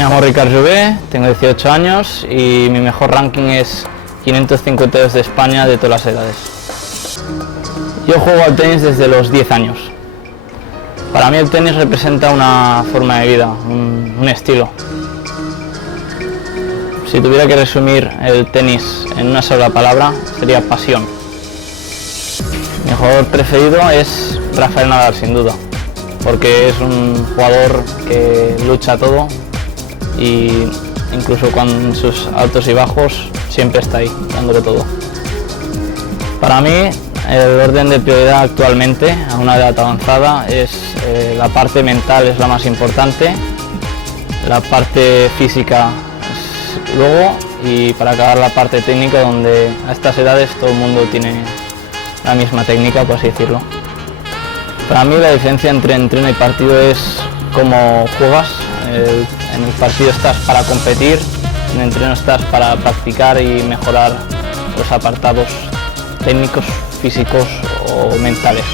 Me llamo Ricard Jové, tengo 18 años y mi mejor ranking es 552 de España de todas las edades. Yo juego al tenis desde los 10 años. Para mí el tenis representa una forma de vida, un estilo. Si tuviera que resumir el tenis en una sola palabra, sería pasión. Mi jugador preferido es Rafael Nadal, sin duda, porque es un jugador que lucha todo y incluso con sus altos y bajos siempre está ahí, dándole todo. Para mí, el orden de prioridad actualmente, a una edad avanzada, es la parte mental es la más importante, la parte física es luego y para acabar la parte técnica, donde a estas edades todo el mundo tiene la misma técnica, por así decirlo. Para mí la diferencia entre entreno y partido es cómo juegas. En el partido estás para competir, en el entreno estás para practicar y mejorar los apartados técnicos, físicos o mentales.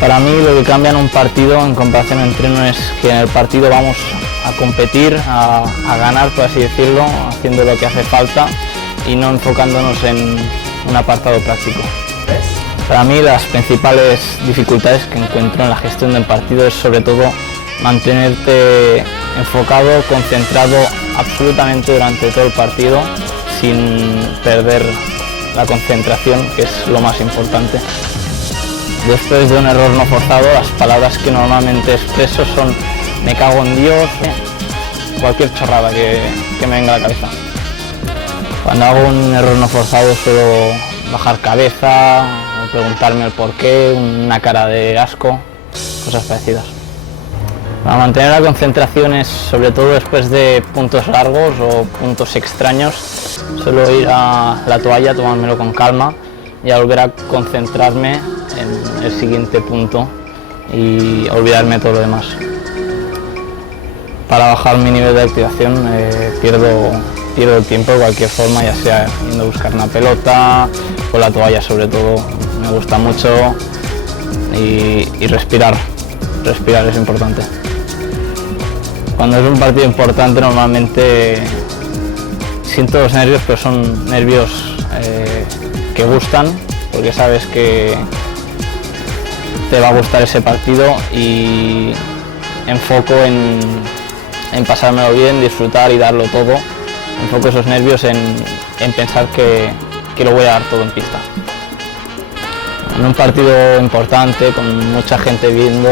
Para mí lo que cambia en un partido en comparación al entreno es que en el partido vamos a competir, a ganar, por así decirlo, haciendo lo que hace falta y no enfocándonos en un apartado práctico. Para mí las principales dificultades que encuentro en la gestión del partido es sobre todo mantenerte enfocado, concentrado absolutamente durante todo el partido sin perder la concentración, que es lo más importante. Después de un error no forzado, las palabras que normalmente expreso son "me cago en Dios", cualquier chorrada que me venga a la cabeza. Cuando hago un error no forzado suelo bajar cabeza o preguntarme el porqué, una cara de asco, cosas parecidas. Para mantener la concentración, es sobre todo después de puntos largos o puntos extraños, suelo ir a la toalla, tomármelo con calma y a volver a concentrarme en el siguiente punto y olvidarme todo lo demás. Para bajar mi nivel de activación pierdo el tiempo de cualquier forma, ya sea yendo a buscar una pelota, con la toalla sobre todo, me gusta mucho, y respirar es importante. Cuando es un partido importante normalmente siento los nervios, pero son nervios que gustan, porque sabes que te va a gustar ese partido y enfoco en pasármelo bien, disfrutar y darlo todo. Enfoco esos nervios en pensar que lo voy a dar todo en pista. En un partido importante, con mucha gente viendo,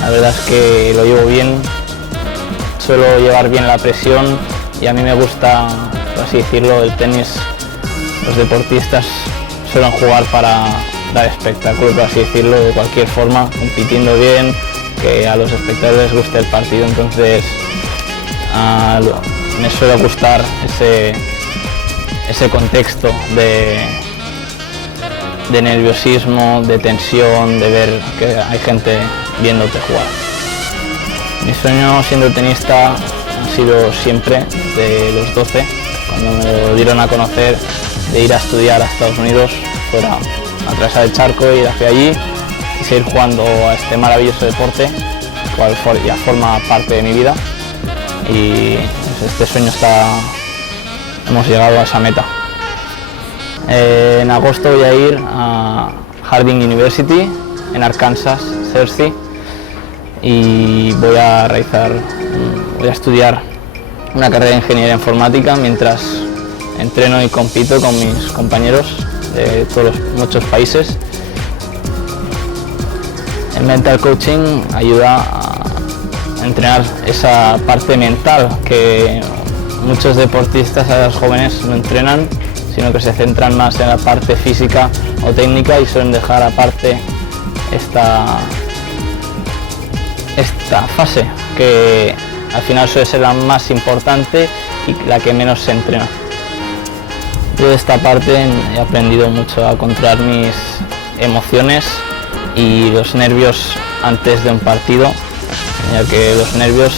la verdad es que lo llevo bien. Suelo llevar bien la presión y a mí me gusta, por así decirlo, el tenis. Los deportistas suelen jugar para dar espectáculo, por así decirlo, de cualquier forma, compitiendo bien, que a los espectadores les guste el partido, entonces me suele gustar ese contexto de nerviosismo, de tensión, de ver que hay gente viéndote jugar. Mi sueño siendo tenista ha sido siempre, de los 12, cuando me lo dieron a conocer, de ir a estudiar a Estados Unidos, fuera a atravesar el charco, ir hacia allí y seguir jugando a este maravilloso deporte, cual ya forma parte de mi vida, y este sueño hemos llegado a esa meta. En agosto voy a ir a Harding University en Arkansas, Jersey, y voy a estudiar una carrera de ingeniería informática mientras entreno y compito con mis compañeros de muchos países. El mental coaching ayuda a entrenar esa parte mental que muchos deportistas a los jóvenes no entrenan, sino que se centran más en la parte física o técnica y suelen dejar aparte esta fase, que al final suele ser la más importante y la que menos se entrena. Yo de esta parte he aprendido mucho a controlar mis emociones y los nervios antes de un partido, ya que los nervios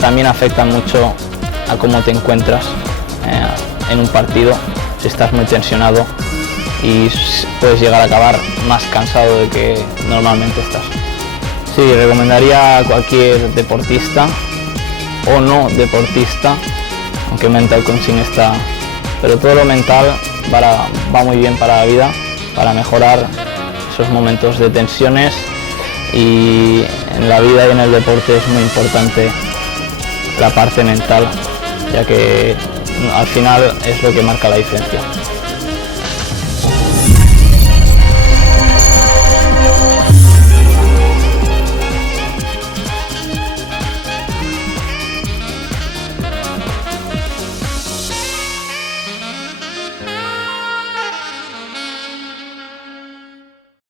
también afectan mucho a cómo te encuentras en un partido. Si estás muy tensionado y puedes llegar a acabar más cansado de que normalmente estás. Sí, recomendaría a cualquier deportista o no deportista, aunque mental coaching está, pero todo lo mental va muy bien para la vida, para mejorar esos momentos de tensiones, y en la vida y en el deporte es muy importante la parte mental, ya que al final es lo que marca la diferencia.